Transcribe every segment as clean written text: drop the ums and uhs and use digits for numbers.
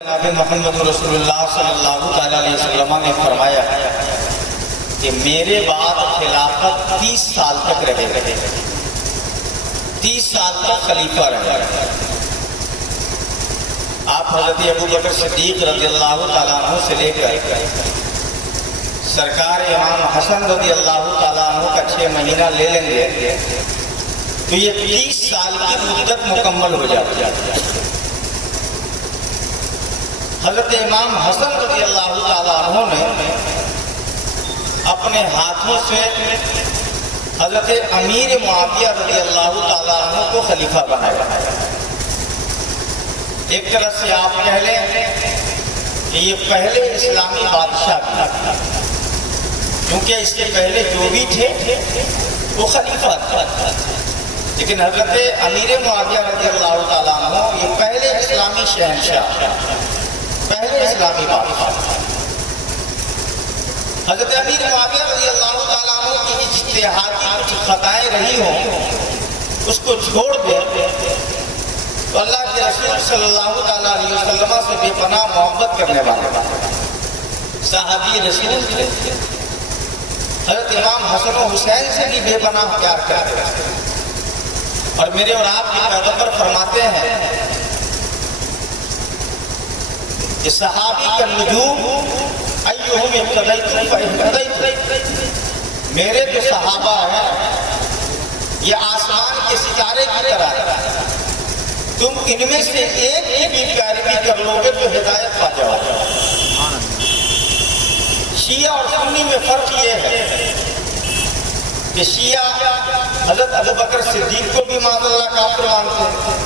جناب محمد رسول اللہ صلی اللہ علیہ وسلم نے فرمایا کہ میرے بعد خلافت 30 سال تک رہے 30 سال تک خلیفہ رہے۔ آپ حضرت ابو بکر صدیق رضی اللہ تعالیٰ عنہ سے لے کر سرکار امام حسن رضی اللہ تعالیٰ عنہ کا 6 مہینہ لے لیں گے تو یہ 30 سال کی مدت مکمل ہو جاتی ہے۔ حضرت امام حسن رضی اللہ تعالیٰ عنہ نے اپنے ہاتھوں سے حضرت امیر معاویہ رضی اللہ تعالیٰ عنہ کو خلیفہ بنایا۔ ایک طرح سے آپ کہہ لیں کہ یہ پہلے اسلامی بادشاہ تھے، کیونکہ اس کے پہلے جو بھی تھے وہ خلیفہ تھا، لیکن حضرت امیر معاویہ رضی اللہ تعالیٰ عنہ یہ پہلے اسلامی شہنشاہ، پہلے اسلامی بادشاہ۔ حضرت امیر معاویہ رضی اللہ تعالیٰ عنہ کی اجتہادی کچھ خطائیں رہی ہوں اس کو چھوڑ دے تو اللہ کے رسول صلی اللہ تعالیٰ علیہ وسلم سے بے پناہ محبت کرنے والے صحابی رسول تھے۔ حضرت امام حسن و حسین سے بھی بے پناہ پیار کرتے ہیں، اور میرے اور آپ کے پیغمبر فرماتے ہیں کہ صحابی کا نجوم ایہم اقتدیتم فاہتدیتم، میرے جو صحابہ ہیں یہ آسمان کے ستارے کی طرح ہے، تم ان میں سے ایک کی بھی پیروی کر لو گے تو ہدایت پا جاؤ گے۔ شیعہ اور سنی میں فرق یہ ہے کہ شیعہ حضرت ابو بکر صدیق کو بھی معاذ اللہ کافر مانتے ہیں،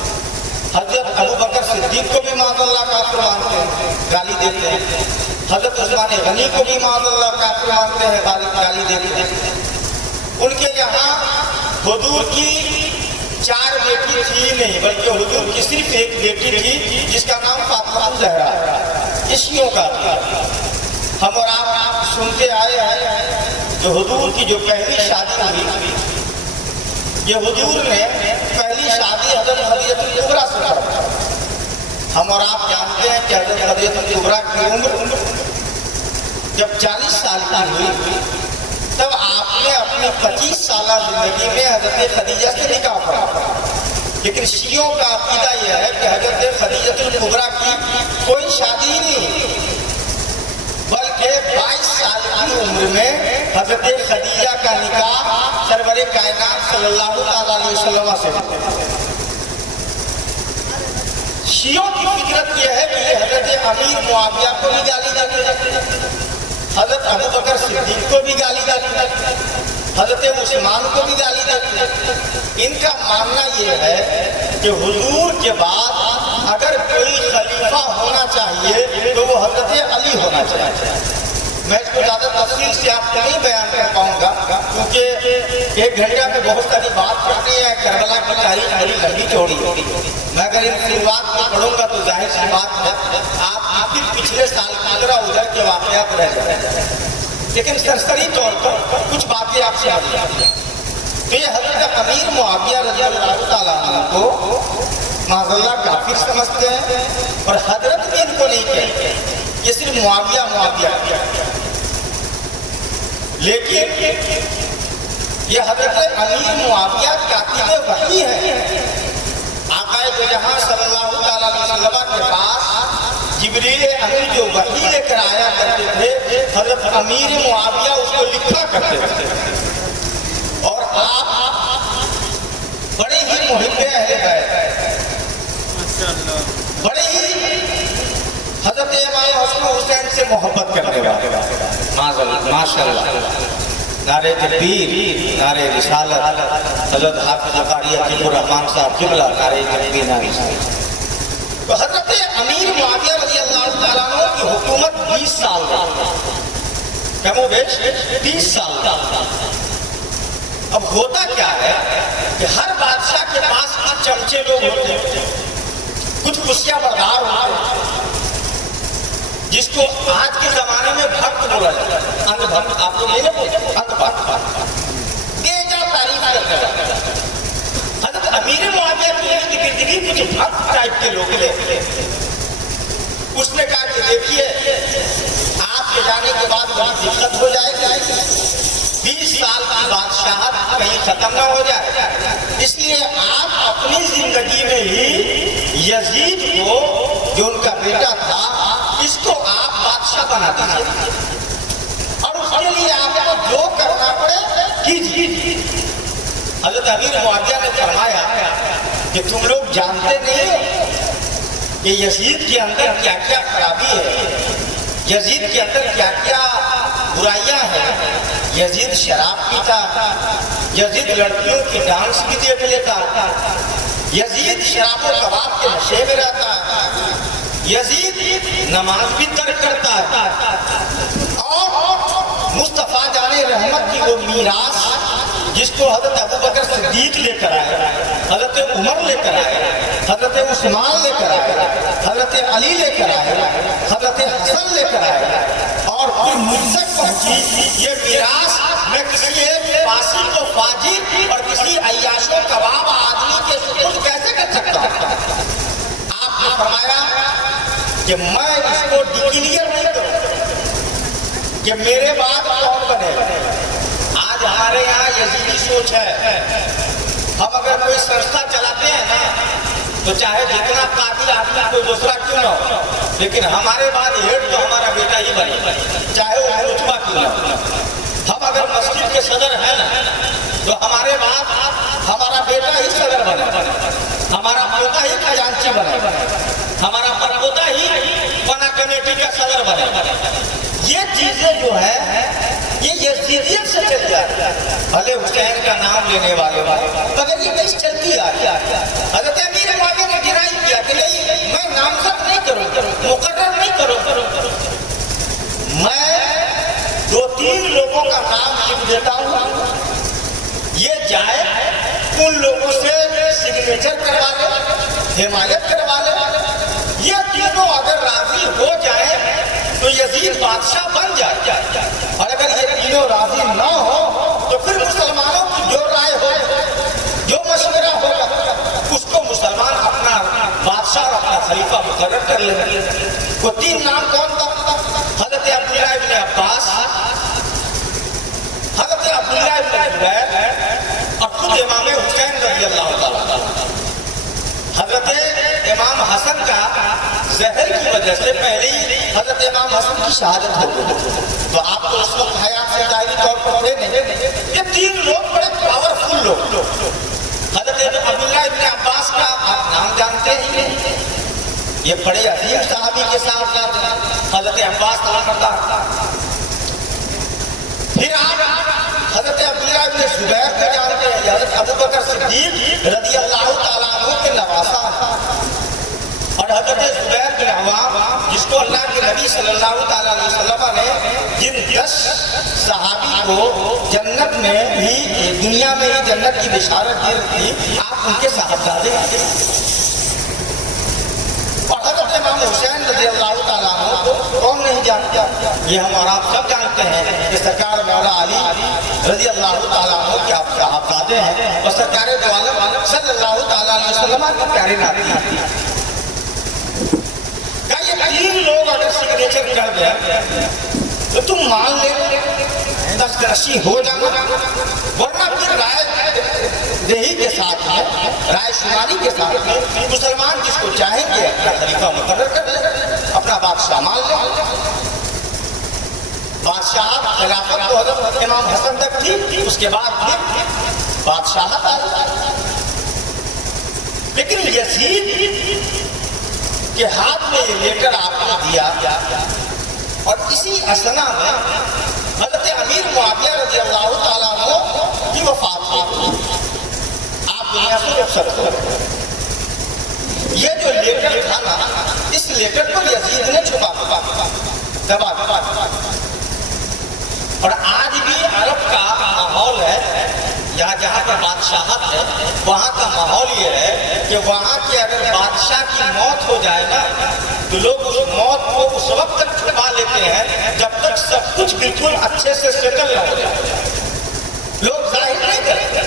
حضرت ابو بکر صدیق کو بھی معاذ اللہ کافر مانتے ہیں، گالی دیتے ہیں، حضرت عثمان غنی کو بھی معاذ اللہ کافر مانتے ہیں، گالی دیتے ہیں۔ ان کے یہاں حضور کی 4 بیٹی تھی نہیں، بلکہ حضور کی صرف ایک بیٹی تھی جس کا نام فاطمہ الزہرا ہے، یہ شیعوں کا تھا۔ ہم اور آپ سنتے آئے ہیں کہ حضور کی جو پہلی شادی ہوئی یہ حضور نے پہلی شادی حضرت خدیجہ الکبریٰ سے کروائی۔ ہم اور آپ جانتے ہیں کہ حضرت خدیجہ الکبریٰ کی عمر جب 40 سال کی ہوئی تب آپ نے اپنی 25 سالہ زندگی میں حضرت خدیجہ سے نکاح پڑھا، لیکن شیعوں کا عقیدہ یہ ہے کہ حضرت خدیجہ الکبریٰ کی کوئی شادی ہی نہیں، بلکہ 22 سال کی عمر میں حضرت خدیجہ کا نکاح سرور کائنات صلی اللہ علیہ وسلم سے۔ شیعوں کی فکرت یہ ہے کہ یہ حضرت امیر معاویہ کو بھی گالی دیتے ہیں، حضرت ابو بکر صدیق کو بھی گالی دیتے ہیں، حضرت عثمان کو بھی گالی دیتے ہیں۔ ان کا ماننا یہ ہے کہ حضور کے بعد اگر کوئی خلیفہ ہونا چاہیے تو وہ حضرت علی ہونا چاہیے۔ میں اس کو زیادہ تفصیل سے آپ کو نہیں بیان کر پاؤں گا کیونکہ 1 گھنٹہ میں بہت ساری بات کرنی ہے، کربلا کی تاریخ بڑی لمبی چوڑی، میں اگر ان شروعات کو پڑھوں گا تو ظاہر سی بات ہے آپ پھر پچھلے سال کی طرح ادھر کے واقعات رہ جائیں گے، لیکن سرسری طور پر کچھ باتیں آپ سے آتی ہیں۔ تو یہ حضرت امیر معاویہ رضی اللہ تعالیٰ عنہ کو معاذ اللہ کافر سمجھتے ہیں، اور حضرت بھی ان کو نہیں کہتے، یہ صرف معاویہ لیکن یہ حضرت امیر معاویہ کاتب وحی ہے۔ آقا دو جہاں صلی اللہ علیہ وسلم کے پاس جبریل امین جو وحی لے کر آیا کرتے تھے حضرت امیر معاویہ اس کو لکھا کرتے تھے، اور آپ بڑے ہی محب اہل بیت، بڑے ہی حضرت امام حسن و حسین سے محبت کرنے والے، ماشاء اللہ، نعرہ تکبیر، نعرہ رسالت، حضرت حافظ قاری عتیق الرحمن صاحب قبلہ، نعرہ تکبیر، نعرہ رسالت۔ تو حضرت امیر معاویہ رضی اللہ تعالیٰ عنہ کی حکومت 20 سال کم و بیش 20 سال۔ اب ہوتا کیا ہے کہ ہر بادشاہ کے پاس کچھ چمچے لوگ ہوتے ہیں، کچھ کسیاں بردار ہوتے ہیں، جس کو آج کے زمانے میں بھکت بولا جاتا ہے، انگ بھکت، آپ کو نہیں بولتے، انگ بھکت، بے جا تعریف کرتے ہیں۔ حضرت امیر معاویہ کی ارد گرد بھی کچھ بھکت ٹائپ کے لوگ لے اس نے کہا کہ دیکھیے آپ کے جانے کے بعد بڑی دقت ہو جائے گی، 20 سال کی بادشاہت کہیں ختم نہ ہو جائے، اس لیے آپ اپنی زندگی میں ہی یزید کو جو ان کا بیٹا تھا اس کو آپ بادشاہ بنا دیجیے اور اس کے لیے آپ کو جو کرنا پڑے کیجیے۔ حضرت امیر معاویہ نے فرمایا کہ تم لوگ جانتے نہیں ہو کہ یزید کے اندر کیا کیا خرابی ہے، یزید کے اندر کیا کیا برائیاں ہیں۔ یزید شراب پیتا، یزید لڑکیوں کی ڈانس بھی دیکھ لیتا، یزید شراب و کباب کے نشے میں رہتا، یزید نماز بھی ترک کرتا ہے، اور مصطفیٰ جان رحمت کی وہ میراث جس کو حضرت ابوبکر صدیق لے کر آئے، حضرت عمر لے کر آئے، حضرت عثمان لے کر آئے، حضرت علی لے کر آئے، حضرت حسن لے کر آئے، اور پھر مجھ تک پہنچی یہ میراث میں کسی ایک فاسق و فاجر اور کسی عیاش و کباب آدمی کے سپرد کیسے کر سکتا ہوں؟ آپ نے فرمایا کہ میں اس کو ڈکلیئر نہیں کروں کہ میرے بعد کون بنے۔ آج ہمارے یہاں یزیدی سوچ ہے، ہم اگر کوئی سنستھا چلاتے ہیں نا تو چاہے جتنا قابل آدمی کوئی دوسرا کیوں نہ ہو، لیکن ہمارے بعد ہیڈ تو ہمارا بیٹا ہی بنے، چاہے وہ رتبہ کیوں نہ ہو۔ ہم اگر مسجد کے صدر ہیں نا تو ہمارے بعد ہمارا بیٹا ہی صدر بنے، ہمارا پوتا ہی خزانچی بنے، ہمارا پرپوتا ہی بنا کمیٹی کا صدر بنے۔ یہ چیزیں جو ہے یہ یزیدیت سے چل جاتی ہے، بھلے حسین کا نام لینے والے مگر یہ کیسے چلتی آ رہی ہے۔ حضرت امیر معاویہ نے ڈینائی کیا کہ نہیں، میں نامزد نہیں کروں، مقرر نہیں کروں، میں 2-3 لوگوں کا نام لکھ دیتا ہوں، یہ جائے ان لوگوں سے سگنیچر کروا لے، حمایت کروا لے، یہ تینوں اگر راضی ہو جائے تو یزید بادشاہ بن جائے، اور اگر یہ تینوں راضی نہ ہو تو پھر مسلمانوں کی جو رائے ہو، جو مشورہ ہوگا اس کو مسلمان اپنا بادشاہ اور اپنا خلیفہ مقرر کر لیں گے۔ وہ 3 نام کون تھا؟ حضرت عبداللہ ابن عباس، حضرت عبداللہ ابن زبیر، اور خود امام حسین رضی اللہ تعالیٰ۔ حضرت امام حسن کا زہر کی وجہ سے پہلے ہی حضرت امام حسن کی شہادت ہو گئی، تو آپ تو اس وقت حیات سے ظاہری طور پر تھے نہیں۔ یہ 3 لوگ بڑے پاورفل لوگ، حضرت عبداللہ ابن عباس کا آپ نام جانتے ہی نہیں، یہ بڑے عظیم صحابی کے ساتھ حضرت عباس نام، پھر آپ حضرت عبداللہ ابن زبیر کو جانتے ہیں، حضرت ابوبکر صدیق رضی اللہ تعالیٰ عنہ کے نواسا، اور حضرت زبیر بن عوام جس کو اللہ کے نبی صلی اللہ تعالیٰ علیہ وسلم نے جن 10 صحابی کو جنت میں ہی، دنیا میں ہی جنت کی بشارت دی تھی، آپ ان کے صاحبزادے ہیں۔ اور حضرت امام حسین رضی اللہ تعالیٰ عنہ کو کون نہیں جانتا؟ یہ ہم اور آپ سب جانتے ہیں کہ سرکار مولا علی رضی اللہ تعالیٰ عنہ کے آپ صاحبزادے ہیں، اور سرکار دو عالم صلی اللہ تعالیٰ علیہ وسلم کے پیارے ناتی ہیں۔ کہ یہ 3 لوگ اگر سگنیچر کر دیں تو تم مان لے، دسترسی ہو جانا، ورنہ پھر رائے دہی کے ساتھ ہے، رائے شماری کے ساتھ ہے، مسلمان جس کو چاہیں گے اپنا خلیفہ مقرر کر لیں، اپنا بادشاہ مان لیں۔ بادشاہت خلافت تو حضرت امام حسن تک تھی، اس کے بعد پھر بادشاہت آئی، لیکن یزید کے ہاتھ میں یہ لیٹر آپ نے دیا، اور اسی اثنا میں حضرت امیر معاویہ رضی اللہ تعالیٰ عنہ کی وفات ہوئی، آپ دنیا سے رخصت ہو۔ یہ جو لیٹر تھا نا، اس لیٹر کو یزید نے چھپا دبا، اور آج بھی عرب کا ماحول ہے، جہاں پر بادشاہت ہے وہاں کا ماحول یہ ہے کہ وہاں کے اگر بادشاہ کی موت ہو جائے نا تو لوگ اس موت کو اس وقت تک چھپا لیتے ہیں جب تک سب کچھ بالکل اچھے سے سیٹل نہ ہو جائے، لوگ ظاہر نہیں کرتے۔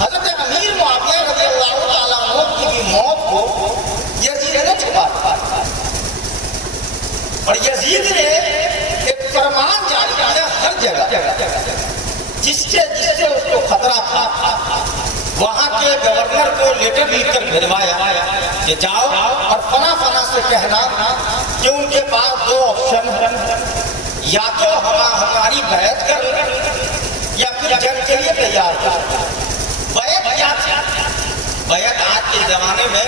حضرت امیر معاویہ رضی اللہ تعالیٰ عنہ کی بھی موت کو یزید نے چھپا، اور یزید نے ایک فرمان جاری کیا ہر جگہ، جس سے اس کو خطرہ تھا، وہاں کے گورنر کو لیٹر لکھ کر بھیجوایا کہ جاؤ اور فنا سے کہنا کہ ان کے پاس دو آپشن ہیں، یا تو ہماری بیعت کر یا پھر جنگ کے لیے تیار کر۔ بیعت کیا تھی؟ بیعت آج کے زمانے میں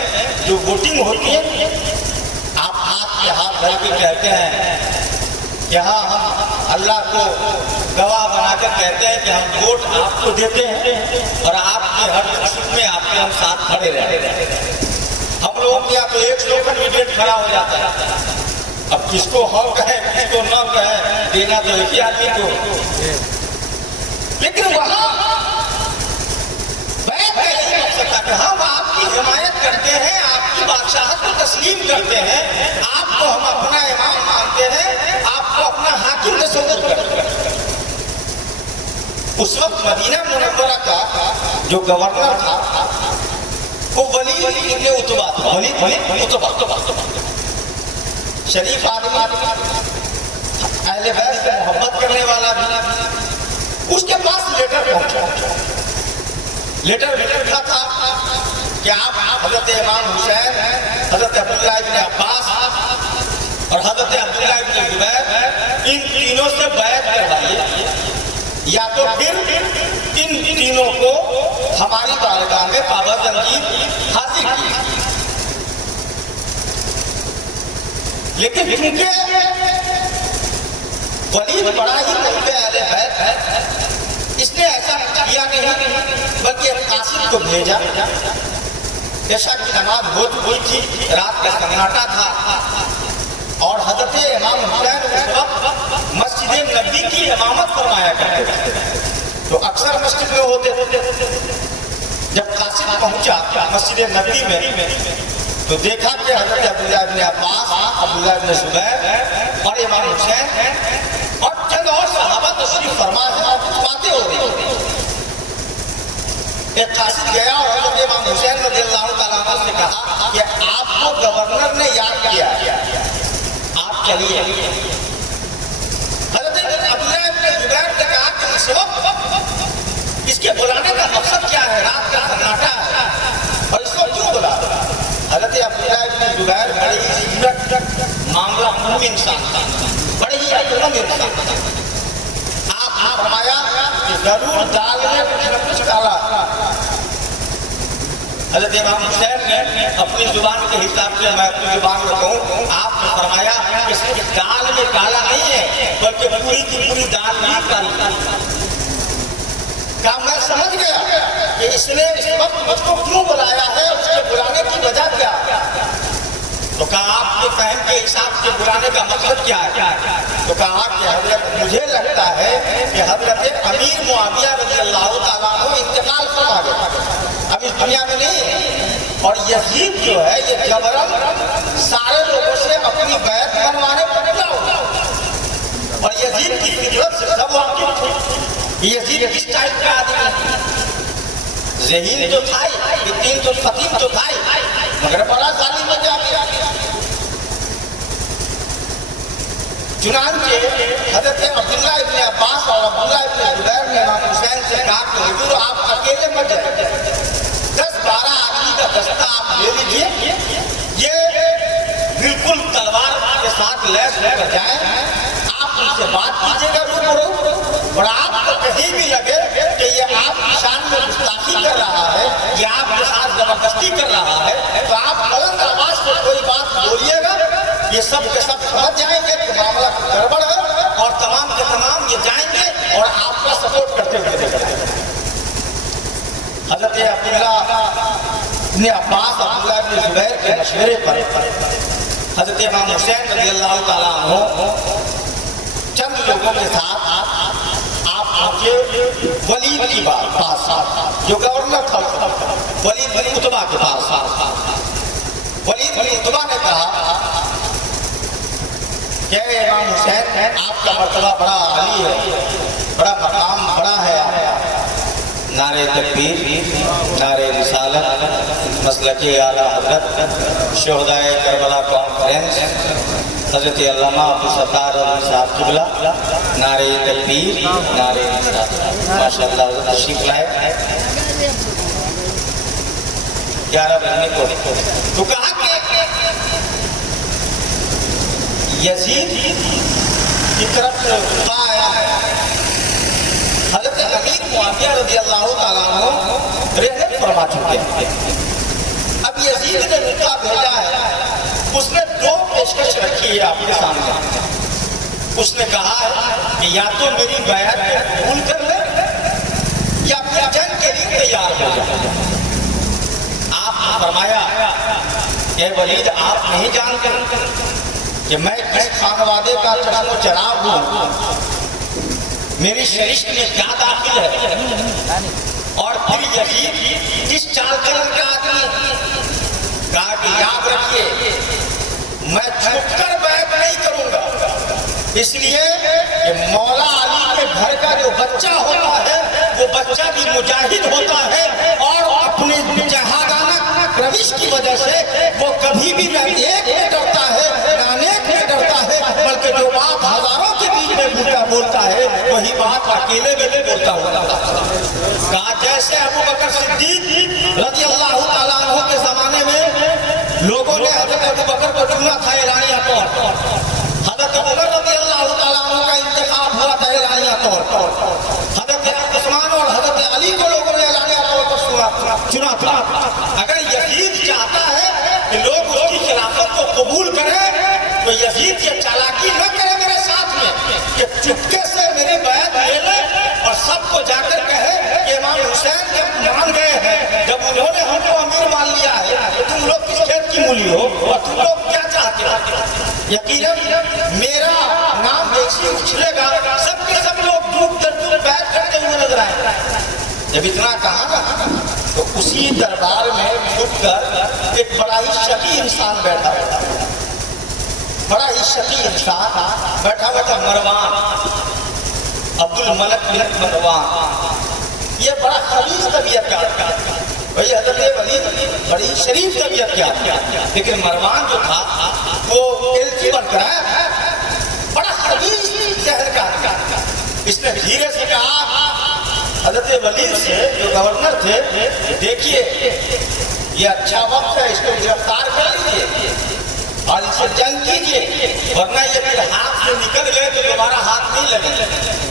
جو ووٹنگ ہوتی ہے، آپ ہاتھ کے ہاتھ دھر کے کہتے ہیں کہ ہاں ہم اللہ کو گواہ بنا کر کہتے ہیں کہ ہم ووٹ آپ کو دیتے ہیں اور آپ کے ہر مقصد میں آپ کے ہم ساتھ کھڑے رہتے ہیں۔ ہم لوگوں کے یہاں تو ایک سلوگن کینڈیڈیٹ کھڑا ہو جاتا ہے، اب کس کو ہاں کہیں کس کو نہ کہیں، دینا تو ایک ہی آدمی کو۔ لیکن وہاں بیعت کا یہی مقصد تھا کہ ہم آپ کی حمایت کرتے ہیں، آپ کی بادشاہت کو تسلیم کرتے ہیں، آپ کو ہم اپنا امام مانتے ہیں، آپ کو اپنا حاکم تصور کرتے ہیں۔ اس وقت مدینہ منورہ کا جو گورنر تھا وہ ولید ابن عتبہ تھا، ولید عتبہ، شریف آدمی، اہل بیت سے محبت کرنے والا بھی۔ اس کے پاس لیٹر پہنچا، لیٹر لکھا تھا کہ آپ حضرت امام حسین، حضرت عبداللہ ابن عباس اور حضرت عبداللہ ابن زبیر، ان تینوں سے بیعت کروائیے، یا تو پھر ان تینوں کو ہماری بارگاہ میں پابندی حاصل کی۔ لیکن چونکہ ولید بڑا ہی محب اہل بیت ہے، اس نے ایسا کیا نہیں بلکہ قاصد کو بھیجا۔ عشاء کی نماز ہو چکی تھی، رات کا سناٹا تھا، اور حضرت امام حسین اس وقت مسجد نبی کی امامت فرمایا کرتے تھے، تو اکثر مسجد میں ہوتے۔ جب قاصد پہنچا مسجد نبی میں تو دیکھا کہ حضرت عبداللہ ابن عباس، عبداللہ ابن زبیر اور امام حسین اور چند اور صحابہ تشریف فرما ہے، باتیں ہو رہی۔ ایک قاصد گیا اور حضرت امام حسین رضی اللہ تعالیٰ عنہ سے کہا کہ آپ کو گورنر نے یاد کیا، آپ چلیے۔ حضرت عبداللہ ابن زبیر نے کہا کہ اس وقت اس کے بلانے کا مقصد کیا ہے؟ رات کا سناٹا ہے اور اس کو کیوں بلا؟ حضرت عبداللہ ابن زبیر بڑے ہی سیرت معاملہ خوب انسان تھا، بڑے ہی اکرم انسان تھا۔ آپ نے فرمایا کہ ضرور دال میں کچھ نہ کچھ ڈالا۔ حضرت امام حسین نے اپنی زبان کے حساب سے، میں اپنی زبان میں کہوں، آپ نے فرمایا کہ صرف دال میں کالا نہیں ہے بلکہ پوری کی پوری دال میں کالی۔ کہا میں سمجھ گیا کہ اس نے اس وقت مجھ کو کیوں بلایا ہے، اس کے بلانے کی وجہ کیا ہے۔ تو کہا آپ کے فہم کے حساب سے بلانے کا مقصد کیا ہے؟ تو کہا کہ حضرت مجھے لگتا ہے کہ حضرت امیر معاویہ رضی اللہ تعالیٰ عنہ انتقال فرما گئے، اب اس دنیا میں نہیں ہے، اور یزید جو ہے یہ جبراً سارے لوگوں سے اپنی بیعت بنوانے پر نکلا ہوا، اور یزید کی فطرت سے سب واقف تھے۔ یزید کس ٹائپ کا آدمی؟ ذہین تو تھا ہی، دین تو فتیم تو تھا ہی، مگر بڑا ظالم ہو گیا۔ چنانچہ حضرت عبداللہ ابن عباس اور عبداللہ ابن زبیر نے امام حسین سے کہا کہ حضور آپ اکیلے مت جائیں، 10-12 آدمی کا دستہ آپ لے لیجیے، یہ بالکل تلوار کے ساتھ لیس ہو کر جائیں، آپ ان سے بات کیجیے گا روبرو، اور آپ کو کہیں بھی لگے کہ یہ آپ کی شان میں گستاخی کر رہا ہے، یہ آپ کے ساتھ زبردستی کر رہا ہے، تو آپ بلند آواز سے کوئی بات بولیے گا، یہ سب کے سب سمجھ جائیں گے کہ معاملہ گڑبڑ ہے، اور تمام کے تمام یہ جائیں گے اور آپ کا سپورٹ کرتے ہوئے نکل جائیں گے۔ حضرت عبداللہ ابن عباس، عبداللہ ابن زبیر کے مشورے پر حضرت امام حسین رضی اللہ تعالیٰ عنہ چند لوگوں کے ساتھ آپ پہنچے ولید کی پاس، جو گورنر تھا ولید بن عتبہ کے پاس۔ ولید بن عتبہ نے کہا کہ امام حسین آپ کا مرتبہ بڑا عالی ہے، بڑا مقام بڑا ہے، نعرہ تکبیر، نعرہ رسالت، مسلک اعلیٰ حضرت شہدائے کربلا کانفرنس حضرت علامہ عبدالستار رضوی صاحب قبلہ، نعرہ تکبیر، نعرہ رسالت۔ ماشاءاللہ حضرت تشریف لائے 11 بجنے کو تو کہا کہ یزید کی طرف سے آیا ہے۔ حضرت امیر معاویہ رضی اللہ تعالیٰ عنہ رحلت فرما چکے ہیں۔ اب یزید نے رکا بھیجا ہے، اس نے 2 پیشکش رکھی ہے آپ کے سامنے۔ اس نے کہا ہے کہ یا تو میری بیعت قبول کر لے یا پھر جنگ کے لیے تیار ہو جائے۔ آپ نے فرمایا کہ ولید آپ نہیں جانتے کہ میں کس خانوادے کا چشم و چراغ ہوں، میری شریشت میں کیا داخل ہے، اور پھر یزید کس چال چلن کا آدمی ہے۔ کہا کہ یاد رکھیے میں چھپ کر بیعت نہیں کروں گا، اس لیے کہ مولا علی کے گھر کا جو بچہ ہوتا ہے وہ بچہ بھی مجاہد ہوتا ہے، اور اپنے جہادانہ روش کی وجہ سے وہ کبھی بھی نہ ایک میں ڈرتا ہے نہ نیک میں ڈرتا ہے، بلکہ جو بات ہزاروں کے بیچ میں بھوٹا بولتا ہے وہی بات اکیلے میں بھی بولتا ہوتا ہے۔ کہا جیسے ابو بکر صدیق رضی اللہ تعالیٰ عنہ کے زمانے میں لوگوں نے حضرت ابو بکر کو چنا تھا اعلانیہ طور پر، حضرت عمر رضی اللہ تعالیٰ عنہ کا انتخاب ہوا تھا اعلانیہ طور پر، حضرت عثمان اور حضرت علی کو لوگوں نے اعلانیہ طور پر چنا تھا۔ اگر یزید چاہتا ہے کہ لوگ اس کی خلافت کو قبول کریں تو یزید یہ چالاکی نہ کرے میرے ساتھ میں کہ چپکے سے میری بیعت لے لے اور سب کو جا کر کہے کہ امام حسین جب مان گئے ہیں، جب انہوں نے ہم کو امیر مان لیا ہے تو تم لوگ کس کھیت کی مولی ہو اور تم لوگ کیا چاہتے ہو۔ یقیناً میرا نام ایسی اچھلے گا، سب کے سب لوگ ڈوب کر بیعت کرتے ہوئے نظر آئے۔ جب اتنا کہا تو اسی دربار میں چھپ کر ایک بڑا ہی شقی انسان بیٹھا ہوا تھا، بڑا ہی شقی انسان بیٹھا ہوا تھا، مروان، عبد الملک بن مروان۔ یہ بڑا خبیث طبیعت کا بھائی حضرت ولید بڑی شریف طبیعت کیا، لیکن مروان جو تھا وہ الچی بن کر آیا، بڑا خبیث شہر کا۔ اس نے دھیرے سے کہا حضرت ولید سے جو گورنر تھے، دیکھیے یہ اچھا وقت ہے، اس کو گرفتار کر لیجیے اور اس سے جنگ کیجیے، ورنہ یہ پھر ہاتھ سے نکل گئے تو دوبارہ ہاتھ نہیں لگے۔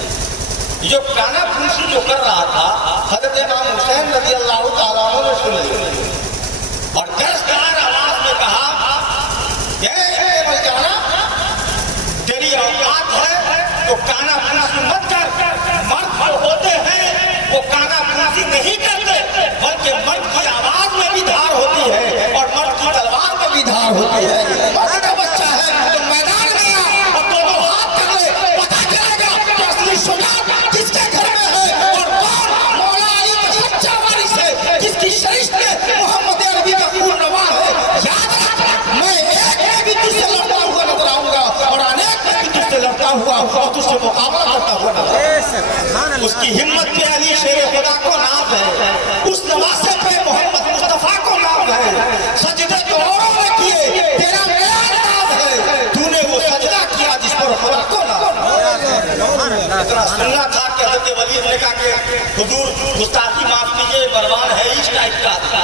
جو کانا پھونسی جو کر رہا تھا حضرت امام حسین رضی اللہ تعالیٰ عنہ نے سن لیا اور درسدار آواز میں کہا کہ اے ملکانہ تیری اوقات ہے تو کانا پھونسی مت کر، مرد جو ہوتے ہیں وہ کانا پھونسی نہیں کرتے بلکہ مرد کی آواز میں بھی دھار ہوتی ہے اور مرد کی تلوار میں بھی دھار ہوتی ہے۔ مرد کا بچہ ہے تو میدان میں آ اور دونوں ہاتھ کر لے، پتہ چلے گا کہ اصلی شجاعت کس کے گھر میں ہے اور کون مولا علی کا سچا وارث ہے، جس کی شریشت میں محمد عربی کا خون رواں ہے۔ یاد رکھ میں ایک میں بھی تجھ سے لڑتا ہوا نظر آؤں گا اور انیک میں بھی تجھ سے لڑتا ہوا اور تجھ سے مقابلہ کرتا ہوا نظر آؤں گا۔ اس کی ہمت پہ علی شیر خدا کو ناز ہے، اس نواسے پہ محمد مصطفیٰ کو ناز ہے، سجدے تو اوروں نے کیے تیرا میرا ناز ہے، تو نے وہ سجدہ کیا جس پر خدا کو ناز ہے۔ اتنا سننا تھا کہ حضرت ولید نے کہا کہ حضور گستاخی معاف کیجیے، مروان ہے اس ٹائپ کا۔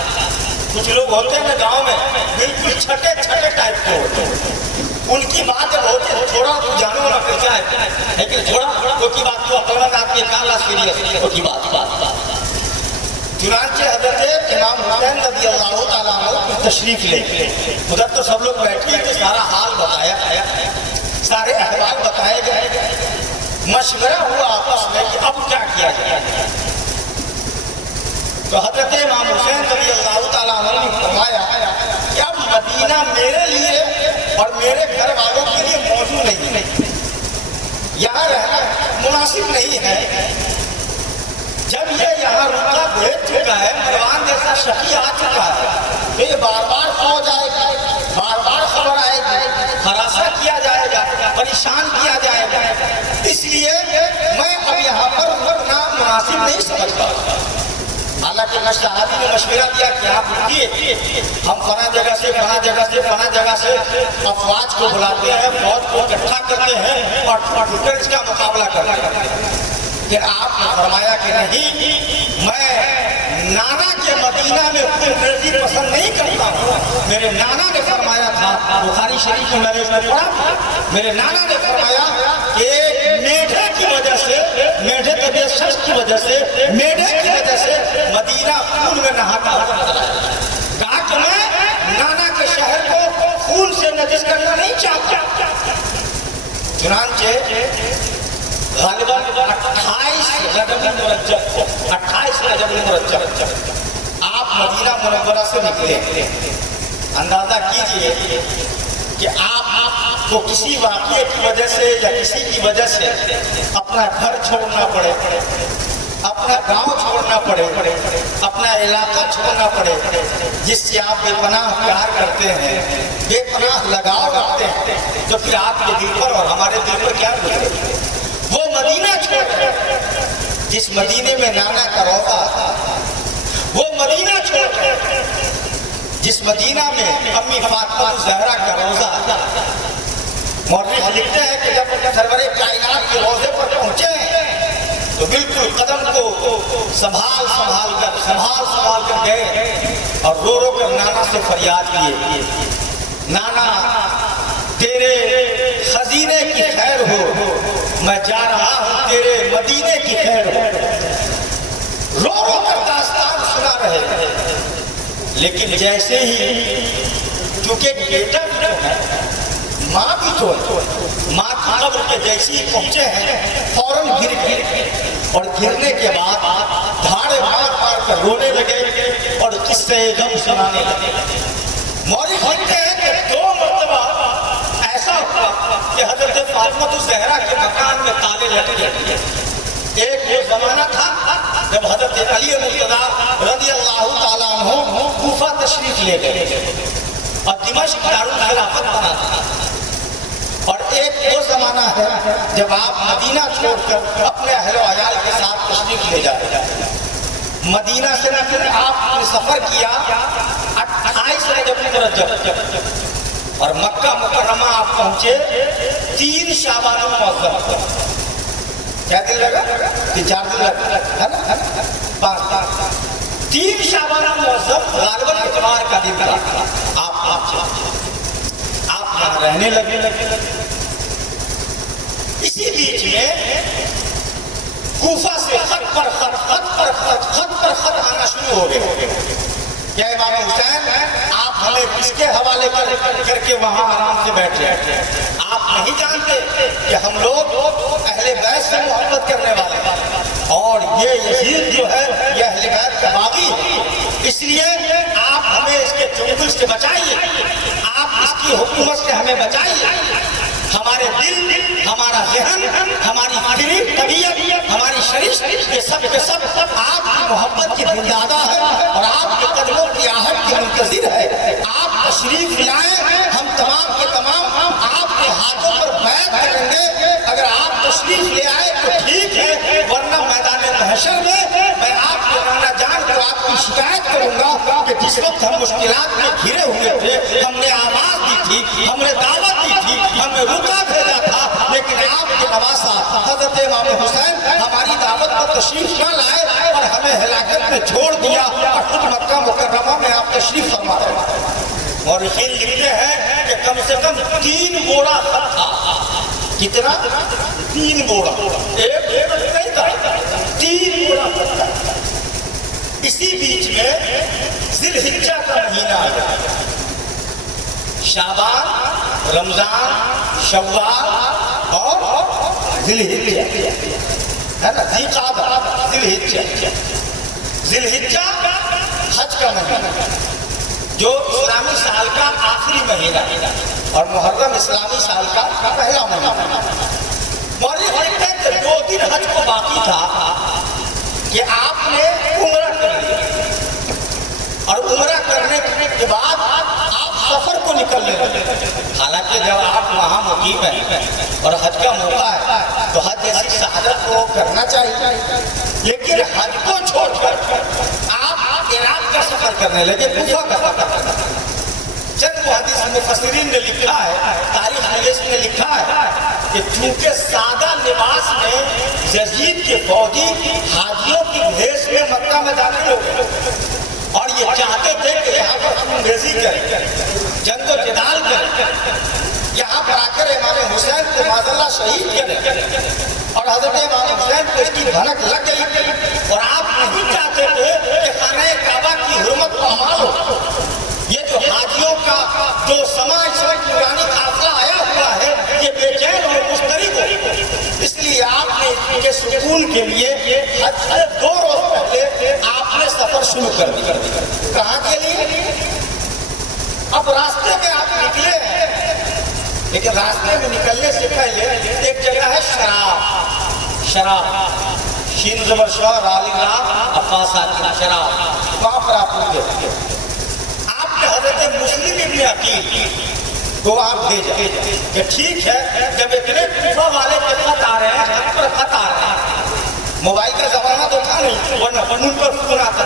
کچھ لوگ ہوتے ہیں گاؤں میں بالکل چھٹے چھٹے ٹائپ کے ہوتے ہیں، ان کی بات جب ہوتی ہے چھوڑا تو جانو نہ پھر کیا ہے، لیکن چھوڑا وہ کی بات تو اپنا آپ کے کالا سیریس وہ کی بات۔ چنانچہ حضرت امام حسین رضی اللہ تعالیٰ عنہ تشریف لے، ادھر تو سب لوگ بیٹھے تھے، سارا حال بتایا، سارے احوال بتائے گئے، مشورہ ہوا آپس میں کہ اب کیا کیا جائے۔ تو حضرت امام حسین رضی اللہ تعالیٰ عنہ نے فرمایا کہ اب مدینہ میرے لیے اور میرے گھر والوں کے لیے موضوع نہیں ہے، یہاں رہنا مناسب نہیں ہے۔ جب یہ یہاں رکا بھیج چکا ہے، مروان جیسا شقی آ چکا ہے تو یہ بار بار فوج آئے گی، بار بار خبر آئے گی، ہراساں کیا جائے گا، پریشان کیا جائے گا، اس لیے میں اب یہاں پر رکنا مناسب نہیں سمجھتا۔ حالانکہ صحابی نے مشورہ دیا کہ آپ رکیے، ہم فلاں جگہ سے فلاں جگہ سے فلاں جگہ سے افواج کو بلاتے ہیں، فوج کو اکٹھا کرتے ہیں اور پھر اس کا مقابلہ کرتے ہیں۔ پھر آپ نے فرمایا کہ نہیں، میں نانا کے مدینہ میں خون ریزی پسند نہیں کرتا ہوں۔ میرے نانا نے فرمایا تھا، بخاری شریف میں میں نے اس میں پڑھا، میرے نانا نے فرمایا کہ میڈے کی وجہ سے، میڈے طبیعت شخص کی وجہ سے، میڈے کی وجہ سے مدینہ خون میں نہاتا ہوتا ہے۔ کہا کہ میں نانا کے شہر کو خون سے نجس کرنا نہیں چاہتا۔ چنانچہ غالباً 28 رجب المرجب آپ مدینہ منورہ سے نکلے۔ اندازہ کیجئے کہ آپ کو کسی واقعے کی وجہ سے یا کسی کی وجہ سے اپنا گھر چھوڑنا پڑے، اپنا گاؤں چھوڑنا پڑے، اپنا علاقہ چھوڑنا پڑے جس سے آپ بے پناہ پیار کرتے ہیں، بے پناہ لگاؤ رکھتے ہیں، تو پھر آپ کے دل پر اور ہمارے دل پر کیا گزرے؟ وہ مدینہ چھوڑ کر جس مدینے میں نانا کا روضہ تھا، وہ مدینہ چھوڑ کر جس مدینہ میں امی فاطمہ الزہرا کا روضہ تھا۔ مورخ لکھتے ہیں کہ جب سرور کائنات کے روضے پر پہنچے تو بالکل قدم کو سنبھال کر گئے اور رو رو کر نانا سے فریاد کیے، نانا تیرے خزینے کی خیر ہو، میں جا رہا ہوں تیرے مدینے کی خیر ہو۔ رو رو کر داستان سنا رہے تھے، لیکن جیسے ہی چونکہ بیٹا بھی تو ہے، ماں بھی تو ہے، ماں کی قبر کے جیسے ہی پہنچے ہیں فوراً گر گئے اور گرنے کے بعد دھاڑے مار کر رونے لگے اور قصے غم سنانے لگے۔ مورخ لکھتے ہیں کہ 2 مرتبہ ایسا ہوا کہ حضرت فاطمہ الزہرا کے مکان میں تالے لٹکے۔ ایک وہ زمانہ تھا جب حضرت علی مرتضیٰ رضی اللہ تعالیٰ عنہ کوفہ تشریف لے گئے اور دمشق دارالخلافت بنا تھا، اور ایک وہ زمانہ ہے جب آپ مدینہ چھوڑ کر اپنے اہل و عیال کے ساتھ تشریف لے جائے۔ مدینہ سے نہ پھر آپ نے سفر کیا 28 رجب المرجب اور مکہ مکرمہ آپ پہنچے 3 شعبان المعظم۔ کیا دن لگا؟ 4 دن لگا ہے نا، 3 شعبان المعظم غالباً اتوار کا دن تھا۔ آپ یہاں رہنے لگے۔ اسی بیچ میں کوفہ سے خط پر خط آنا شروع ہو گئے کہ امام حسین آپ ہمیں کس کے حوالے کر کے وہاں آرام سے بیٹھ جائیں؟ آپ نہیں جانتے کہ ہم لوگ اہل بیت سے محبت کرنے والے ہیں اور یہ یزید جو ہے یہ اہل بیت کا باغی ہے، اس لیے آپ ہمیں اس کے چنگل سے بچائیے، آپ اس کی حکومت سے ہمیں بچائیے۔ ہمارے دل، ہمارا ذہن، ہماری فکر، طبیعت، ہماری شریف، یہ سب کے سب آپ کی محبت کی دلدادہ ہے اور آپ کے قدموں کی آہٹ کی منتظر ہے۔ آپ تشریف لائیں، ہم تمام کے تمام آپ کے ہاتھوں پر بیعت کریں گے۔ اگر آپ تشریف لے آئے تو ٹھیک ہے، ورنہ میدان محشر میں میں آپ کے نانا جان کو آپ کی شکایت کروں گا کہ جس وقت ہم مشکلات میں گھرے ہوئے تھے، ہم نے آواز دی تھی، ہم نے دعوت دی تھی، ہمیں روکا بھیجا تھا، لیکن آپ کے نواسا حضرت امام حسین ہماری دعوت پر تشریف نہ لائے اور ہمیں ہلاکت میں چھوڑ دیا اور خود مکہ مکرمہ میں آپ تشریف فرما رہے ہیں۔ مورخین لکھتے ہیں کہ کم سے کم 3 بوڑا خط تھا۔ کتنا؟ 3 بوڑا، ایک نہیں تھا، 3 بوڑا خط تھا۔ اسی بیچ میں ذی الحجہ کا مہینہ آیا، شعبان، رمضان، شوال اور ذی الحجہ ہے نا، ذی قعدہ، ذی الحجہ۔ ذی الحجہ حج کا مہینہ جو اسلامی سال کا آخری مہینہ اور محرم اسلامی سال کا پہلا مہینہ۔ مورخ لکھتے ہیں کہ 2 دن حج کو باقی تھا کہ آپ نے عمرہ کر لیا اور عمرہ کرنے کے بعد آپ سفر کو نکلنے لگے۔ حالانکہ جب آپ وہاں مقیم ہیں اور حج کا موقع ہے تو حج جیسی سعادت کو کرنا چاہیے، لیکن حج کو چھوڑ کر آپ عراق کا سفر کرنے لگے، کوفہ کا سفر کرنے لگے۔ چند محدث مفسرین نے لکھا ہے، تاریخ نگیس نے لکھا ہے کہ چونکہ سادہ لباس میں یزید کے فوجی حاجیوں کی بھیس میں مکہ میں داخل ہو گئے اور یہ چاہتے تھے کہ یہاں پر ہم انگریزی کریں، جنگ و جدال کریں، یہاں پر آ کر امام حسین کو معاذاللہ شہید کریں، اور حضرت امام حسین کو اس کی بھنک لگ گئی اور آپ نہیں چاہتے تھے کہ خانہ کعبہ کی حرمت کو پامال ہو۔ یہ جو حاجیوں کا جو سماج نورانی قافلہ آیا ہوا ہے یہ بے چین اور مضطرب ہو، اس لیے آپ نے ان کے سکون کے لیے حج سے 2 روز پہلے آپ نے سفر شروع کر دیا۔ کہاں کے لیے؟ اب راستے میں آپ نکلے ہیں، لیکن راستے میں نکلنے سے پہلے ایک جگہ ہے شراب، شین زبر شاہ رالی راہ عباس آتی شراب، وہاں پر آپ رکے۔ حضرت مسلم ابن عقیل کو آپ بھیجا کہ ٹھیک ہے، جب اتنے کوفہ والے کے خط آ رہے ہیں، خط پر خط آ رہے ہیں، موبائل کا زمانہ تو تھا نہیں، ورنہ فون پر فون آتا،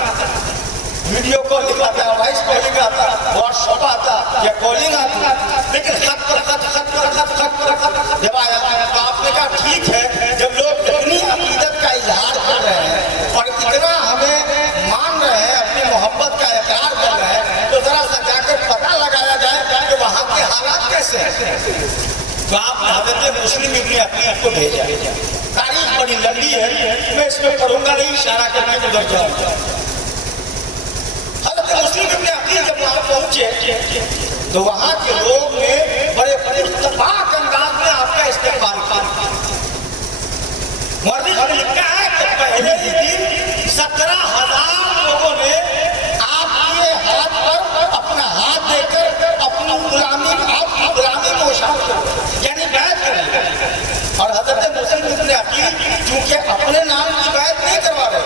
ویڈیو کالنگ آتا، وائس کالنگ آتا، واٹس ایپ آتا یا کالنگ آتا، لیکن خط پر خط، خط پر خط، خط پر خط جب آیا تو آپ نے کہا ٹھیک ہے، جب لوگ اتنی عقیدت کا اظہار کر رہے ہیں اور اتنا ہمیں مان رہے ہیں، اپنی محبت کا اقرار کر رہے ہیں، تو ذرا سا جا کر پتہ لگایا جائے کہ وہاں کے حالات کیسے ہیں۔ تو آپ نے حضرت مسلم ابن عقیل کو بھیجا۔ تاریخ بڑی لمبی ہے، میں اس میں پڑھوں گا نہیں، اشارہ کرنے کو گزر جاؤں گا۔ حضرت مسلم ابن عقیل جب وہاں پہنچے تو وہاں کے لوگ نے بڑے اتفاق انداز میں آپ کا استقبال کیا۔ مورخ نے لکھا ہے کہ پہلے ہی دن 17,000 لوگوں نے آپ کے ہاتھ پر اپنا ہاتھ دے کر اپنی غلامی کو شامل کر، یعنی بیعت کر لیا۔ اور حضرت مسلم ابن عقیل چونکہ اپنے نام کی بیعت نہیں کروا رہے،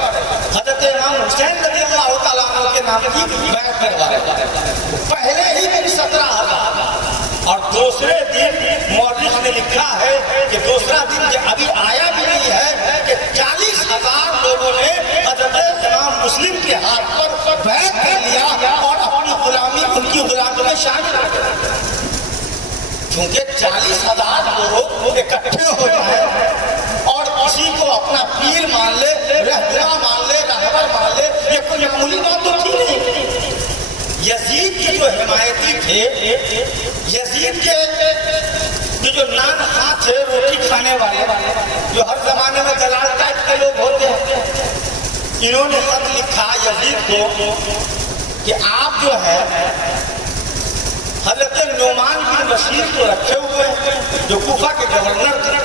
حضرت امام حسین رضی اللہ تعالیٰ عنہ کے نام کی بیعت کروا رہے۔ پہلے ہی دن 17,000 اور دوسرے دن مورخ نے لکھا ہے کہ دوسرا دن جو ابھی آیا بھی نہیں ہے کہ 40,000 لوگوں نے حضرت امام مسلم کے ہاتھ پر بیعت کر لیا اور اپنی غلامی، ان کی غلامی میں شامل ہو گئے۔ چونکہ 40,000 لوگ اکٹھے ہو جائیں اور کسی کو اپنا پیر مان لے، رہبر مان لے، راہبر مان لے، یہ کوئی معمولی بات تو تھی نہیں۔ یزید کے جو حمایتی تھے، یزید کے جو نان خاں تھے، روٹی کھانے والے، جو ہر زمانے میں دلال ٹائپ کے لوگ ہوتے ہیں، انہوں نے خط لکھا یزید کو کہ آپ جو ہے حضرت نعمان بن بشیر کو رکھے ہوئے ہیں جو کوفہ کے گورنر تھے،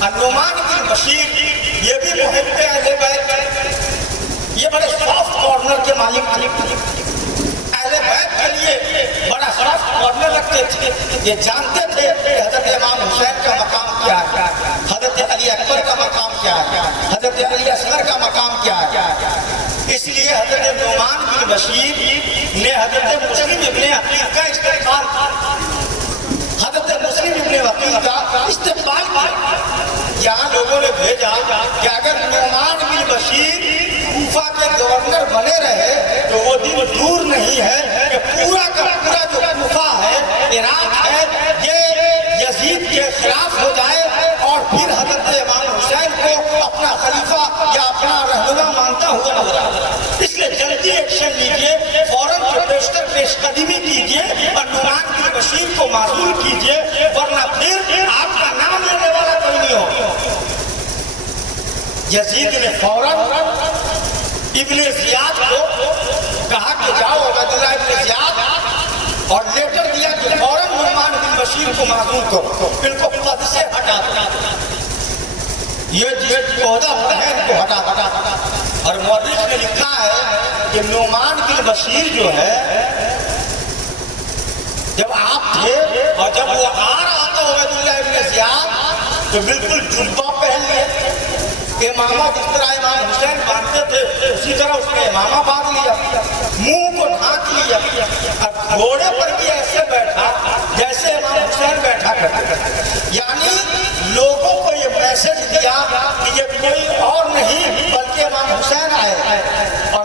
اور نعمان بن بشیر یہ بھی محب اہل بیت، یہ بڑے سافٹ کارنر کے مالک تھے، اہل بیت کے لیے بڑا سافٹ کارنر رکھتے تھے۔ یہ جانتے تھے کہ حضرت امام حسین کا مقام کیا ہے، حضرت علی اکبر کا مقام کیا ہے، حضرت علی اصغر کا مقام کیا ہے۔ اس لیے حضرت نعمان بن بشیر نے حضرت مسلم ابن عقیل کا استقبال کیا، حضرت مسلم ابن عقیل کا استقبال کیا۔ یہاں لوگوں نے بھیجا کہ اگر نعمان بن بشیر کوفہ کے گورنر بنے رہے تو وہ دن دور نہیں ہے کہ پورا کا پورا جو کوفہ ہے، عراق ہے، یہ یزید کے خلاف ہو جائے اور پھر حضرت امام حسین کو اپنا خلیفہ یا اپنا رہنما مانتا ہوا نظر آئے۔ اس لیے جلدی ایکشن لیجیے، فوراً پیش قدمی کیجیے اور نعمان بن بشیر کو معزول کیجیے، ورنہ پھر آپ کا نام لینے والا کوئی نہیں ہو۔ یزید نے فوراً ابن زیاد کو کہا کہ جاؤ عبید اللہ ابن زیاد، اور لیٹر دیا کہ فوراً نعمان بن بشیر کو معزول کرو، ان کو پد سے ہٹا دو، یہ جس عہدہ پر ہے ان کو ہٹا۔ اور مورخ نے لکھا ہے کہ نعمان بن بشیر جو ہے جب آپ تھے اور جب وہ آ رہا تھا عبید اللہ ابن زیاد تو بالکل جبہ پہن لیے، امامہ جس طرح امام حسین باندھتے تھے اسی طرح اس نے امامہ باندھ لیا، منہ کو ڈھانک لیا، اور گھوڑے پر بھی ایسے بیٹھا جیسے امام حسین بیٹھا کرتے، یعنی لوگوں کو یہ میسج دیا کہ یہ کوئی اور نہیں بلکہ امام حسین آئے، اور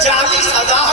40,000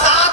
7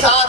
7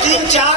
3-4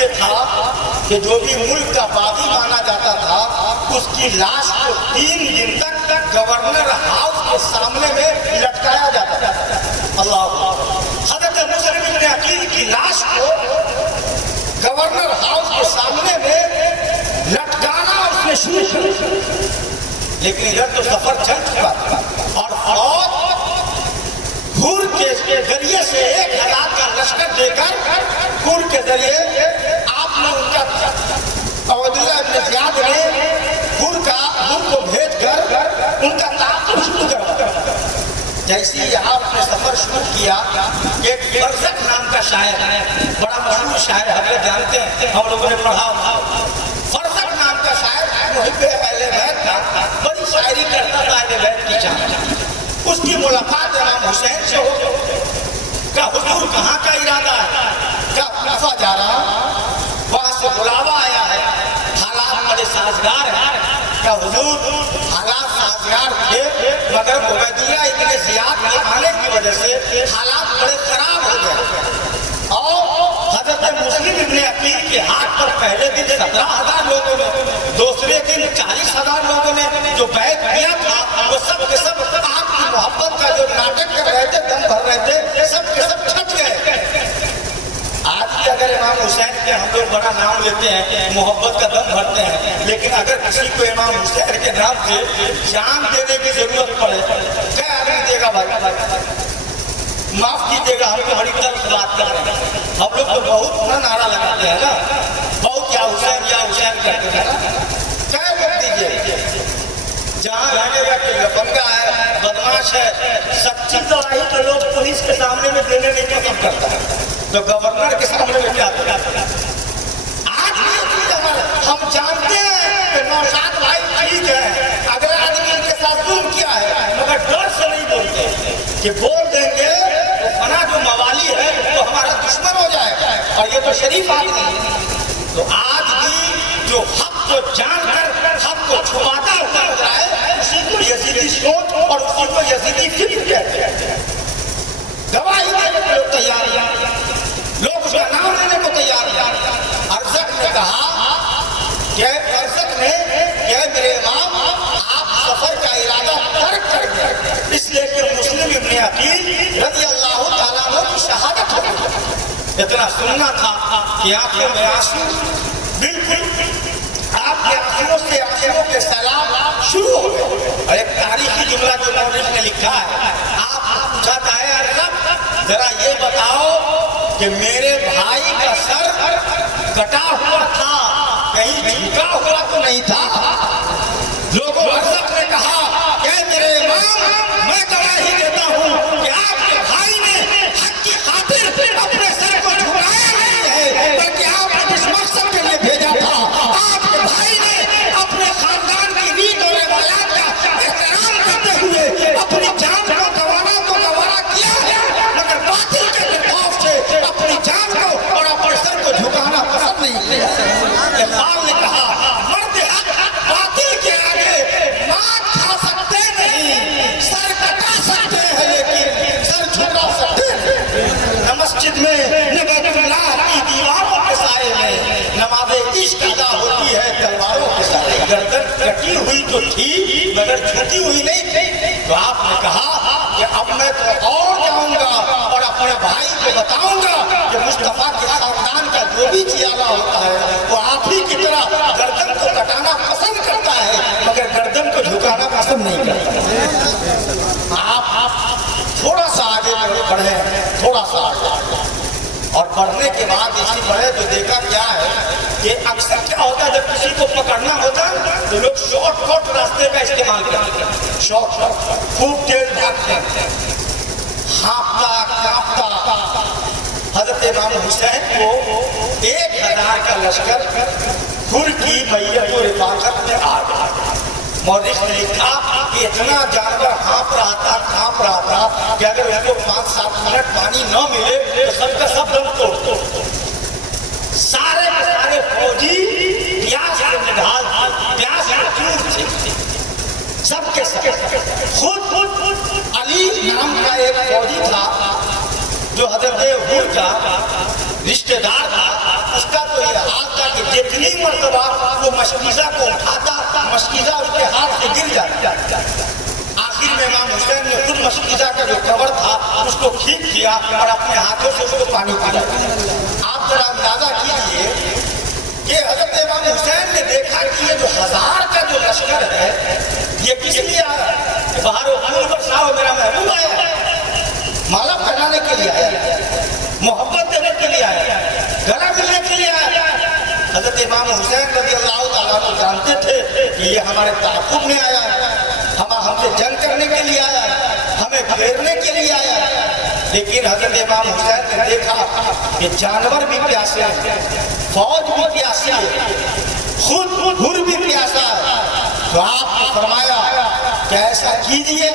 یہ تھا کہ جو بھی ملک کا باغی مانا جاتا تھا اس کی لاش کو 3 دن تک گورنر ہاؤس کے سامنے میں لٹکایا جاتا تھا. اللہ حضرت مسلم ابن عقیل کی لاش کو گورنر ہاؤس کے سامنے میں لٹکانا اس نے شروع کیا. لیکن ادھر تو سفر چل چکا تھا اور فوج گھر کے ذریعے سے 1000 کا لشکر دے کر گھر کے ذریعے آپ نے ان کا عبداللہ ابن زیاد نے گھر کو بھیج کر ان کا تعاقب شروع کروا. جیسے ہی آپ نے سفر شروع کیا ایک برزخ نام کا شاعر بڑا مشہور شاعر حضرت جانتے ہیں ہم لوگوں نے پڑھا. برزخ نام کا شاعر محب اہل بیت تھا بڑی شاعری کرتا تھا اہل بیت کی جان. اس کی ملاقات امام حسین سے ہو کہ حضور کہاں کا ارادہ ہے کہ کوفہ جا رہا وہاں سے بلاوا آیا ہے حالات بڑے سازگار ہیں کہ حضور حالات سازگار تھے مگر عبیدیہ ابن زیاد کے آنے کی وجہ سے حالات بڑے خراب ہو گئے اور حضرت مسلم ابن عقیل کے ہاتھ پر پہلے دن 17,000 لوگوں نے دوسرے دن 40,000 لوگوں نے جو بیعت کیا تھا وہ سب کے سب آپ کی محبت کا جو ناٹک کر رہے تھے دم بھر رہے تھے سب کے سب چھٹ گئے. آج بھی اگر امام حسین کے ہم لوگ بڑا نام لیتے ہیں محبت کا دم بھرتے ہیں لیکن اگر کسی کو امام حسین کے نام سے جان دینے کی ضرورت پڑے کیا آدمی دے گا بھائی؟ معاف کیجیے گا ہم کو بڑی تلخ بات کر رہے ہیں. ہم لوگ تو بہت نا نعرہ لگاتے ہیں نا بہت یا حسین کرتے ہیں نا. کیا وقت دیجیے جہاں رہنے کا کہ لفنگا ہے بدماش ہے سچی گواہی تو لوگ پولیس کے سامنے میں دینے نہیں پسند کرتا ہے تو گورنر کے سامنے میں کیا کرتا ہے. آج بھی ہم جانتے ہیں کہ نوشاد بھائی ٹھیک ہے اگر آدمی ان کے ساتھ ظلم کیا ہے مگر ڈر سے نہیں بولتے کہ بول دیں گے وہ فنا جو موالی ہے وہ ہمارا دشمن ہو جائے گا اور یہ تو شریف آدمی ہے. تو آج بھی جو حق کو جان کر حق کو چھپاتا ہوا ہو رہا ہے اسی کو یزیدی سوچ اور اسی کو یزیدی فکر کہتے ہیں. گواہی دینے کو لوگ تیار ہیں لوگ اس کا نام لینے کو تیار ہیں. ارزق نے کہا کہ ارزق نے کہ میرے امام آپ سفر کا ارادہ ترک کر دیا اس لیے کہ مسلم ابن عقیل رضی اللہ تعالیٰ عنہ کی شہادت ہو گئی. اتنا سننا تھا کہ آنکھوں میں آنسو بالکل آپ کے آنسوؤں سے آنسوؤں کے سیلاب شروع ہو گئے. اور ایک تاریخی جملہ جو مورخ نے لکھا ہے آپ پوچھاتا ہے ارزق ذرا یہ بتاؤ کہ میرے بھائی کا سر کٹا ہوا تھا کہیں جھکا ہوا تو نہیں تھا. لوگوں ارزق نے کہا کہ میرے امام میں گواہی دیتا ہوں کہ آپ کے بھائی نے حق کی خاطر اپنے سر کو جھکایا نہیں ہے بلکہ آپ نے اس مقصد کے لیے بھیجا تھا. آپ کے بھائی نے اپنے خاندان کی نیت اور روایات کا احترام کرتے ہوئے اپنی جان کو گوارا کیا ہے مگر باطل کے خوف سے اپنی جان کو اور اپنے سر کو جھکانا پسند نہیں کیا. اقبال نے کہا مرد حق باطل کے آگے مات کھا سکتے نہیں سر کٹا سکتے ہیں لیکن سر جھکا سکتے ہیں. نہ مسجد میں نہ بیت اللہ کی دیواروں کے سائے میں نماز عشق ادا ہوتی ہے تلواروں کے سائے. گردن کٹی ہوئی تو تھی مگر جھکی ہوئی نہیں تھی. تو آپ نے کہا کہ اب میں تو اور جاؤں گا اور اپنے بھائی کو بتاؤں گا کہ مصطفیٰ کے خاندان کا جو بھی چیالہ ہوتا ہے وہ آپ ہی کی طرح گردن کو کٹانا پسند کرتا ہے مگر گردن کو جھکانا پسند نہیں کرتا. آپ تھوڑا سا آگے بڑھے تھوڑا سا آگے اور بڑھنے کے بعد اسی بڑھے تو دیکھا کیا ہے کہ اکثر کیا ہوتا ہے جب کسی کو پکڑنا ہوتا ہے تو لوگ شارٹ کٹ راستے کا استعمال کرتے ہیں. شارٹ خوب تیز بھاگتے ہیں ہانپتا کانپتا. حضرت امام حسین کو 1000 کا لشکر گھر کی میت و رفاقت میں آ گیا. مورخ نے لکھا کہ اتنا جانور کانپ رہا تھا کہ اگر اس کو 5-7 منٹ پانی نہ ملے تو سب کا سب دم توڑ. سارے کے سارے فوجی پیاس سے نڈھال پیاس سے چور تھے سب کے سب. خود علی نام کا ایک فوجی تھا جو حضرت حور کا رشتہ دار تھا اس کا تو یہ حال تھا کہ جتنی مرتبہ وہ مشکیزہ کو اٹھاتا مشکیزہ اس کے ہاتھ سے گر جاتا. آخر میں امام حسین نے خود مشکیزہ کا جو کور تھا اس کو کھینچ کیا اور اپنے ہاتھوں سے اس کو پانی پلایا. آپ ذرا اندازہ کیجیے کہ حضرت امام حسین نے دیکھا کہ یہ جو 1000 کا جو لشکر ہے یہ کس لیے آیا ہے؟ باہر خون برساؤ میرا محبوب آیا ہے، مالا پہنانے کے لیے آیا ہے، محبت دینے کے لیے آیا ہے، گلا ملنے کے لیے آیا ہے. حضرت امام حسین رضی اللہ تعالیٰ کو جانتے تھے کہ یہ ہمارے تعاقب میں آیا ہے، ہم سے جنگ کرنے کے لیے آیا ہے، ہمیں گھیرنے کے لیے آیا ہے. لیکن حضرت امام حسین نے دیکھا کہ جانور بھی پیاسے ہیں، فوج بھی پیاسی ہے، خود حر بھی پیاسا ہے. تو آپ نے فرمایا کہ ایسا کیجئے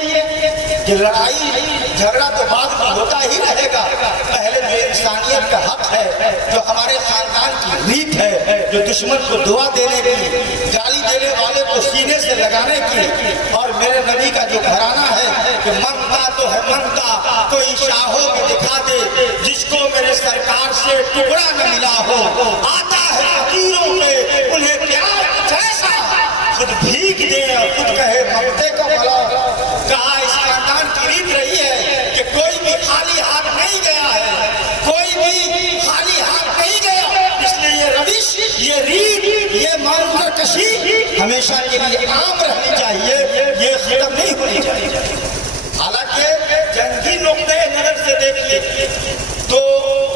کہ لڑائی جھگڑا تو بعد میں ہوتا ہی رہے گا، پہلے جو انسانیت کا حق ہے، جو ہمارے خاندان کی ریت ہے، جو دشمن کو دعا دینے کی، گالی دینے والے کو سینے سے لگانے کی، اور میرے نبی کا جو گھرانہ ہے کہ منتا تو ہے منتا، کوئی شاہوں میں دکھا دے جس کو میرے سرکار سے ٹکڑا نہ ملا ہو، آتا ہے فقیروں پہ انہیں پیار جیسا، خود بھیگ دے اور خود کہے ممتے کو بلا. کہا اس خاندان کی ریت رہی ہے کہ کوئی بھی خالی ہاتھ نہیں گیا ہے، کوئی بھی خالی ہاتھ نہیں گیا، اس لیے یہ روش، یہ ریت، یہ منظر کشی ہمیشہ کے لیے عام رہنی چاہیے، یہ ختم نہیں ہونی چاہیے. حالانکہ جنگی نقطۂ نظر سے دیکھیے تو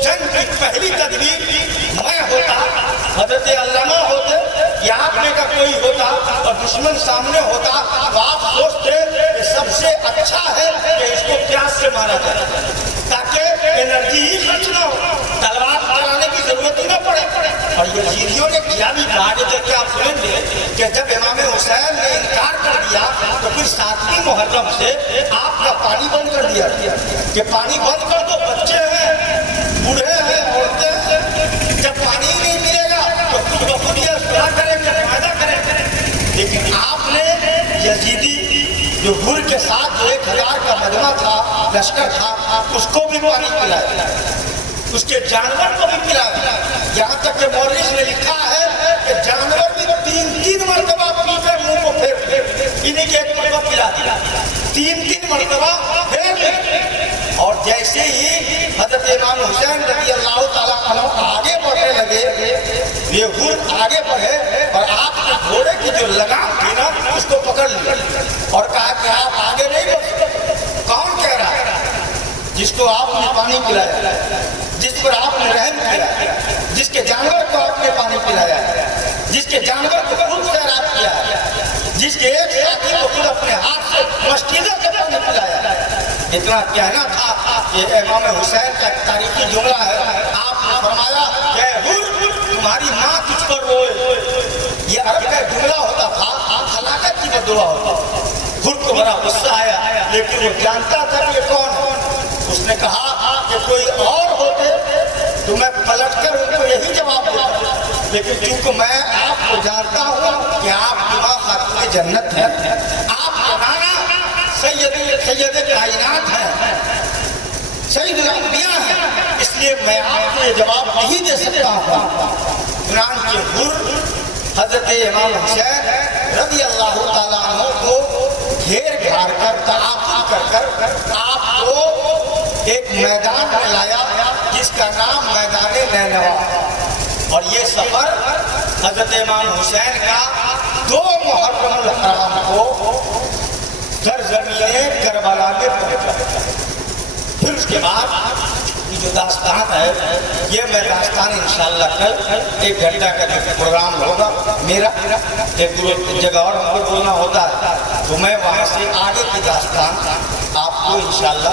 جنگ کی پہلی تدبیر میں ہوتا، حضرت علامہ ہوتے یا آپ میں کا کوئی ہوتا اور دشمن سامنے ہوتا تو آپ سوچتے کہ سب سے اچھا ہے کہ اس کو پیاس سے مارا جائے تاکہ انرجی ہی خرچ نہ ہو، تلوار چلانے کی ضرورت ہی نہ پڑے. اور یزیدیوں نے کیا بھی کہا کہ آپ سنیں گے کہ جب امام حسین نے انکار کر دیا تو پھر 7ویں محرم سے آپ کا پانی بند کر دیا کہ پانی بند کر دو، بچے ہیں، بوڑھے ہیں، عورتیں ہیں، جب پانی ہی نہیں ملے گا تو خود بخود یہ اصلاح کریں گے، فائدہ کریں گے. لیکن آپ نے یزیدی جو حر کے ساتھ جو 1000 کا مجمع تھا، لشکر تھا، اس کو بھی پانی پلایا، اس کے جانور کو بھی پلایا. یہاں تک کہ مورخ نے لکھا ہے کہ جانور بھی 3 مرتبہ پی کر منہ کو پھیر، انہیں کے ایک مرتبہ پلا دیا، 3 مرتبہ پھیر لے. اور جیسے ہی حضرت امام حسین رضی اللہ تعالیٰ عنہ آگے بڑھنے لگے، یہ حر آگے بڑھے اور آپ کے گھوڑے کی جو لگام تھی نا اس کو پکڑ لیا اور کہا کہ آپ آگے نہیں بڑھ. کون کہہ رہا ہے؟ جس کو آپ نے پانی پلایا، جس پر آپ نے رحم کیا، جس کے جانور کو آپ نے پانی پلایا، جس کے جانور کو خود سیراب کیا، جس کے ایک ساتھی کو خود اپنے ہاتھ سے مشکیزہ سے پانی پلایا. اتنا کہنا تھا کہ امام حسین کا ایک تاریخی جملہ ہے. آپ نے فرمایا کہ حر تمہاری ماں تجھ پر روئے. یہ عرب کا جملہ ہوتا تھا، ہلاکت کی بدعا ہوتا. حر کو بڑا غصہ آیا لیکن وہ جانتا تھا کہ یہ کون ہے. اس نے کہا کہ کوئی اور ہوتے تو میں پلٹ کر ان کو یہی جواب دیتا، لیکن چونکہ میں آپ کو جانتا ہوں کہ آپ کی ماں خاتون جنت ہے، آپ کا نانا سید کائنات ہے، سید الانبیاء ہے، اس لیے میں آپ کو یہ جواب نہیں دے سکتا ہوں. چنانچہ حر حضرت امام حسین رضی اللہ تعالیٰ عنہ کو گھیر گھار کر تعاقب کر آپ کو ایک میدان میں لایا جس کا نام میدان نینوا. اور یہ سفر حضرت امام حسین کا 2 محرم الحرام کو سرزمین کربلا میں پہنچا. پھر اس کے بعد یہ جو داستان ہے یہ میں داستان انشاءاللہ کل 1 گھنٹہ کا جو پروگرام ہوگا میرا، ایک جگہ اور ہم کو بولنا ہوتا ہے تو میں وہاں سے آگے کی داستان آپ کو انشاءاللہ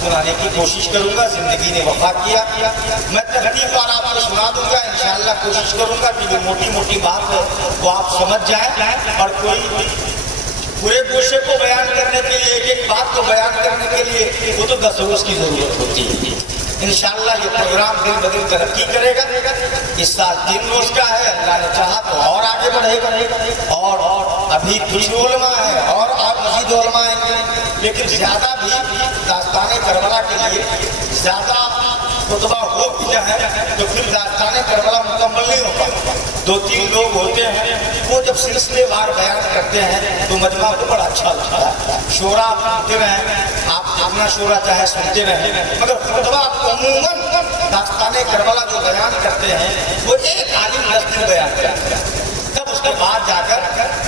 سنانے کی کوشش کروں گا. زندگی نے وفا کیا، میں ترتیب اور آپ کو سنا دوں گا انشاءاللہ. کوشش کروں گا کہ جو موٹی موٹی بات ہے وہ آپ سمجھ جائیں اور کوئی پورے گوشے کو بیان کرنے کے لیے، ایک بات کو بیان کرنے کے لیے وہ تو 10 روز کی ضرورت ہوتی ہے. انشاءاللہ یہ پروگرام دن بدن ترقی کرے گا. اس سال 3 روز کا ہے، اللہ نے چاہا تو اور آگے بڑھے گا. اور ابھی کچھ علماء ہیں اور آپ مزید علماء ہیں، لیکن زیادہ بھی داستان کربلا کے لیے زیادہ خطبہ ہو بھی جائے تو پھر داستان کربلا مکمل نہیں ہو پاتا. 2-3 لوگ ہوتے ہیں وہ جب سلسلے وار بیان کرتے ہیں تو مجمع کو بڑا اچھا لگتا ہے. شورا آپ سنتے رہیں, آپ اپنا شورا چاہے سنتے رہیں, مگر خطبہ عموماً داستان کربلا جو بیان کرتے ہیں وہ ایک عالم لفظ میں بیان کرتے ہیں. تب اس کے بعد جا کر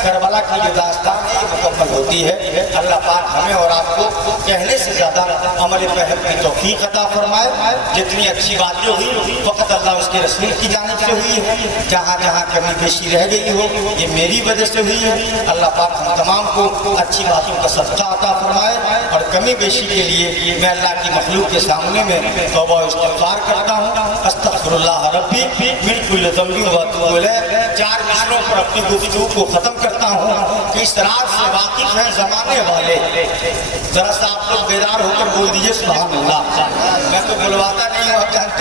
کربلا کی جو داستان ہے مکمل ہوتی ہے. اللہ پاک ہمیں اور آپ کو کہنے سے زیادہ عمل فہم کی توفیق عطا فرمائے. جتنی اچھی باتیں ہوئی فقط اللہ اس کے رسول کی جانب سے ہوئی ہے. جہاں جہاں کمی بیشی رہ گئی ہو یہ میری وجہ سے ہوئی ہے. اللہ پاک ہم تمام کو اچھی باتوں کا صدقہ عطا فرمائے. اور کمی بیشی کے لیے میں اللہ کی مخلوق کے سامنے میں توبہ و استغفار کرتا ہوں. استغفر اللہ ربی من کل ذنب و اتوب الیہ. 4 مصروں پر اپنی گفتگو کو ختم کرتا ہوں کہ اس رات سے واقف ہیں زمانے والے. ذرا سا آپ لوگ بیدار ہو کر بول دیجئے سبحان اللہ. میں تو بلواتا نہیں ہوں, آپ جانتے